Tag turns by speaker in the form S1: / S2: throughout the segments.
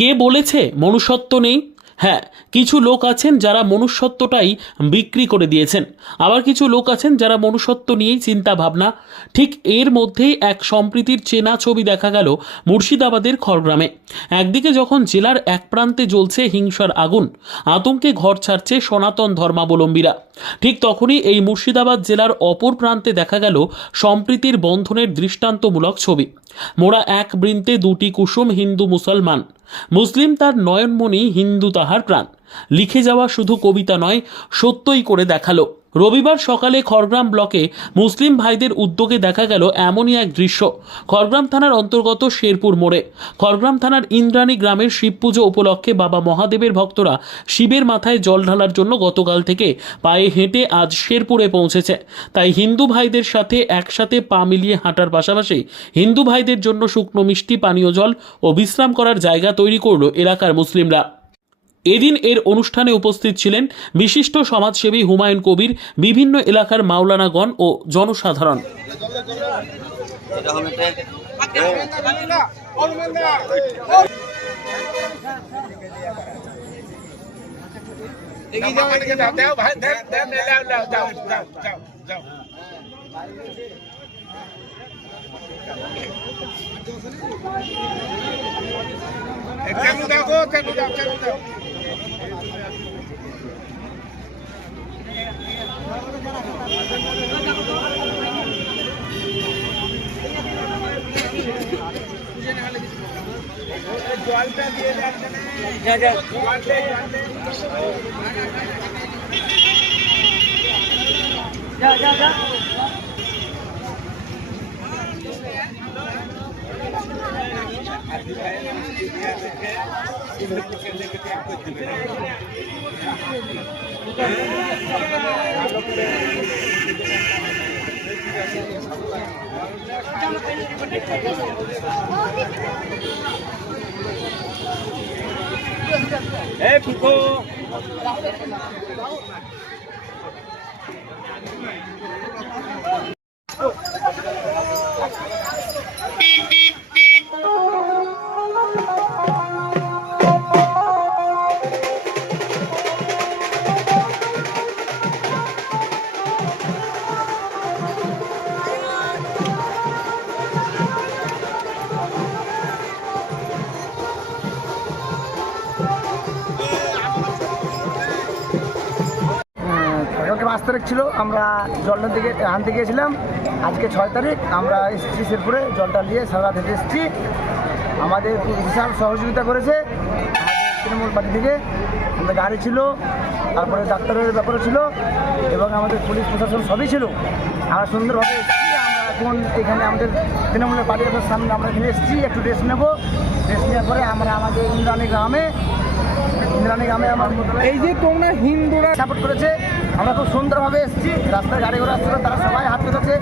S1: কে বলেছে মনুষ্যত্ব নেই? হ্যাঁ কিছু লোক আছেন যারা মনুষ্যত্বটাই বিক্রি করে দিয়েছেন। আবার কিছু লোক আছেন যারা মনুষ্যত্ব নিয়েই চিন্তা ভাবনা ঠিক এর মধ্যেই এক সম্প্রীতির চেনা ছবি দেখা গেল মুর্শিদাবাদের খড়গ্রামে। একদিকে যখন জেলার এক প্রান্তে জ্বলছে হিংসার আগুন, আতঙ্কে ঘর ছাড়ছে সনাতন ধর্মাবলম্বীরা। ঠিক তখনই এই মুর্শিদাবাদ জেলার অপর প্রান্তে দেখা গেল সম্প্রীতির বন্ধনের দৃষ্টান্তমূলক ছবি। মোরা এক বৃন্তে দুটি কুসুম হিন্দু মুসলমান। মুসলিম তার নয়নমণি হিন্দু তাহার প্রাণ। লিখে যাওয়া শুধু কবিতা নয়, সত্যই করে দেখাল। রবিবার সকালে খড়গ্রাম ব্লকে মুসলিম ভাইদের উদ্যোগে দেখা গেল এমনই এক দৃশ্য। খড়গ্রাম থানার অন্তর্গত শেরপুর মোড়ে। খড়গ্রাম থানার ইন্দ্রাণী গ্রামের শিব পুজো উপলক্ষে বাবা মহাদেবের ভক্তরা শিবের মাথায় জল ঢালার জন্য গতকাল থেকে পায়ে হেঁটে আজ শেরপুরে পৌঁছেছে। তাই হিন্দু ভাইদের সাথে একসাথে পা মিলিয়ে হাঁটার পাশাপাশি হিন্দু ভাইদের জন্য শুকনো মিষ্টি, পানীয় জল ও বিশ্রাম করার জায়গা তৈরি করল এলাকার মুসলিমরা। এদিন এর অনুষ্ঠানে উপস্থিত ছিলেন বিশিষ্ট সমাজসেবী হুমায়ুন কবির, বিভিন্ন এলাকার মাওলানাগণ ও জনসাধারণ।
S2: এটা হলো ট্যাঙ্ক
S3: এগিয়ে যাও এগিয়ে যাও দাও ভাই
S4: পাঁচ তারিখ ছিল, আমরা জলটা দিকে আনতে গিয়েছিলাম আজকে ছয় তারিখ, আমরা এসেছি শেরপুরে, জলটা নিয়ে সারা হেঁটে এসেছি। আমাদের বিশাল সহযোগিতা করেছে। তৃণমূল পার্টি থেকে আমাদের গাড়ি ছিল, তারপরে ডাক্তারের ব্যাপারও ছিল, এবং আমাদের পুলিশ প্রশাসন সবই ছিল। আমরা সুন্দরভাবে আমরা এখন এখানে আমাদের তৃণমূলের পার্টি অফিসের সামনে আমরা এখানে এসেছি, একটু রেস্ট নেব। রেস্ট নেওয়ার পরে আমরা আমাদের ইন্দ্রাণী গ্রামে ইন্দ্রাণী গ্রামে আমার
S3: এই যে তোমরা হিন্দুরা
S4: সাপোর্ট করেছে আমরা খুব সুন্দরভাবে এসেছি। রাস্তায় গাড়ি ঘোড়া আসছিল তারা সবাই হাত পেতেছে।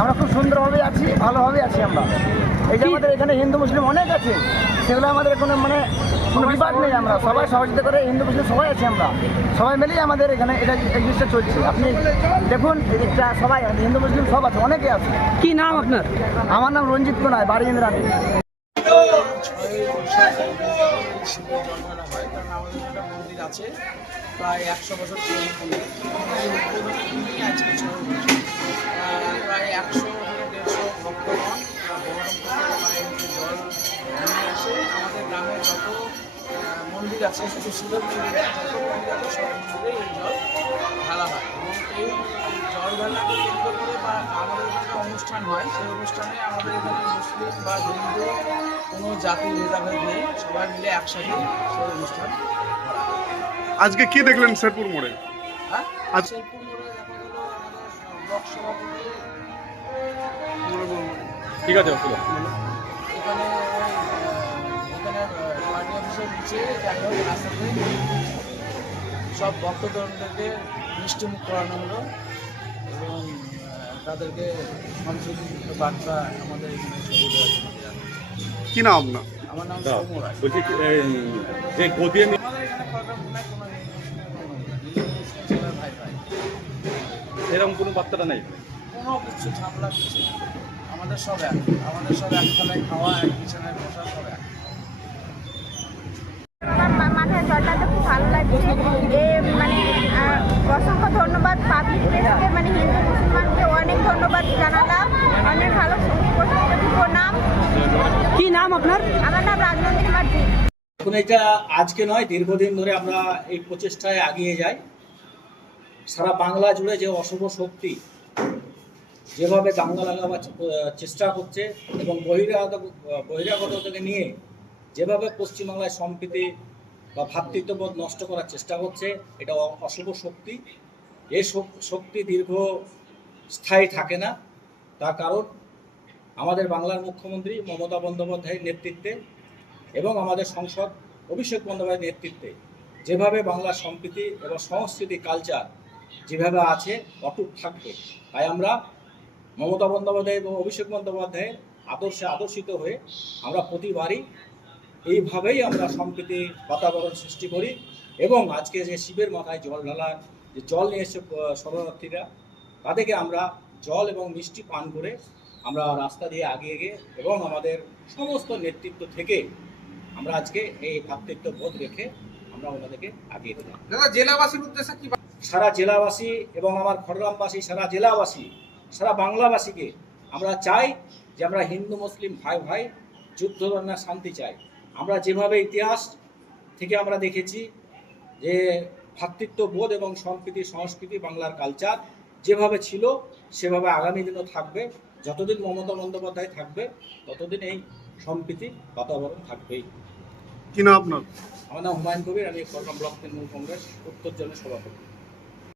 S4: আমরা খুব সুন্দরভাবে আছি ভালোভাবে আছি আমরা। এই যে আমাদের এখানে হিন্দু মুসলিম অনেক আছে। সেগুলো আমাদের কোনো মানে কোনো বিবাদ নেই আমরা। সবাই সহযোগিতা করে হিন্দু মুসলিম সবাই আছি আমরা। সবাই মিলেই আমাদের এখানে এটা এই জিনিসটা চলছে। আপনি দেখুন এটা সবাই হিন্দু মুসলিম সব আছে অনেকে আছে।
S5: কি নাম আপনার?
S4: আমার নাম রঞ্জিত কোনায় বাড়ি ইন্দ্রাণী।
S6: হয় কারণ আমাদের একটা মন্দির আছে প্রায় একশো বছর পুরনো মন্দির আজকে ছয়। প্রায় একশো দেড়শো ভক্তগণ বহরমপুর জল নিয়ে আমাদের গ্রামের যত মন্দির আছে শুধু শিবের যত মন্দির আছে সব মন্দিরে এই জল ঢালা হয় এবং এই জল ঢালাকে বা আমাদের একটা অনুষ্ঠান হয় সেই অনুষ্ঠানে আমাদের এখানে মুসলিম বা হিন্দু কোনো জাতির ভেদাভেদ নেই সবাই মিলে একসাথে সেই অনুষ্ঠান
S7: আজকে কি দেখলেন শেরপুর মোড়ে?
S6: হ্যাঁ?
S7: আজ-
S6: শেরপুর মোড়ে দেখা গেল ব্লক সভাপতি
S7: ঠিক আছে
S6: এখানে এখানে পার্টি অফিসের নিচে রাস্তাতে। সব ভক্তজনদেরকে মিষ্টি মুখ করানো হলো এবং তাদেরকে সংশোধিত বার্তা আমাদের এখানে দেওয়া।
S7: কি নাম আপনার?
S6: আমার নাম সৌম্য রায়।
S7: বলছি যে এরকম কোনো বার্তাটা নেই?
S6: কোনো কিছু ঝামেলা কিছু আমাদের সব এক। আমাদের সব এক খাওয়া এক বিছানায় বসা সব এক।
S5: মাথায় খুব ভালো লাগছে। এ মানে অসংখ্য ধন্যবাদ পাবলিক প্লেসকে মানে হিন্দু মুসলমানকে অনেক ধন্যবাদ জানালাম। অনেক ভালো প্রণাম
S6: কি নাম আপনার?
S5: আমার নাম রাজনন্দিনী মার্জি।
S8: এখন এটা আজকে নয় দীর্ঘদিন ধরে আমরা এই প্রচেষ্টায় এগিয়ে যাই। সারা বাংলা জুড়ে যে অশুভ শক্তি যেভাবে দাঙ্গা লাগাবার চেষ্টা করছে এবং বহিরাগত বহিরাগত থেকে নিয়ে যেভাবে পশ্চিমবাংলায় সম্প্রীতি বা ভ্রাতৃত্ববোধ নষ্ট করার চেষ্টা করছে এটা অশুভ শক্তি। এই শক্তি দীর্ঘ স্থায়ী থাকে না। তার কারণ আমাদের বাংলার মুখ্যমন্ত্রী মমতা বন্দ্যোপাধ্যায়ের নেতৃত্বে এবং আমাদের সংসদ অভিষেক বন্দ্যোপাধ্যায়ের নেতৃত্বে যেভাবে বাংলার সম্প্রীতি এবং সংস্কৃতি কালচার যেভাবে আছে, অটুট থাকবে। তাই আমরা মমতা বন্দ্যোপাধ্যায় এবং অভিষেক বন্দ্যোপাধ্যায়ের আদর্শে আদর্শিত হয়ে আমরা প্রতিবারই এইভাবেই আমরা সম্প্রীতি বাতাবরণ সৃষ্টি করি এবং আজকে যে শিবের মাথায় জল ঢালা, যে জল নিয়ে এসে শরণার্থীরা তাদেরকে আমরা জল এবং মিষ্টি পান করে আমরা রাস্তা দিয়ে আগিয়ে গিয়ে এবং আমাদের সমস্ত নেতৃত্ব থেকে আমরা আজকে এই ভ্রাতৃত্ব বোধ রেখে আমরা ওনাদেরকে আগিয়ে দিলাম।
S3: দাদা জেলাবাসীর উদ্দেশ্যে কি
S8: সারা জেলাবাসী এবং আমার খড়গ্রামবাসী সারা জেলাবাসী সারা বাংলাবাসীকে আমরা চাই যে আমরা হিন্দু মুসলিম ভাই ভাই যুদ্ধ না শান্তি চাই। আমরা যেভাবে ইতিহাস থেকে আমরা দেখেছি যে ভ্রাতৃত্ব বোধ এবং সম্প্রীতি সংস্কৃতি বাংলার কালচার যেভাবে ছিল সেভাবে আগামী দিনও থাকবে। যতদিন মমতা বন্দ্যোপাধ্যায় থাকবে ততদিন এই সম্প্রীতি বাতাবরণ থাকবেই।
S7: কি আপনার?
S8: আমার নাম হুমায়ুন কবির আমি কলকাতা ব্লক তৃণমূল কংগ্রেস উত্তর জনের সভাপতি।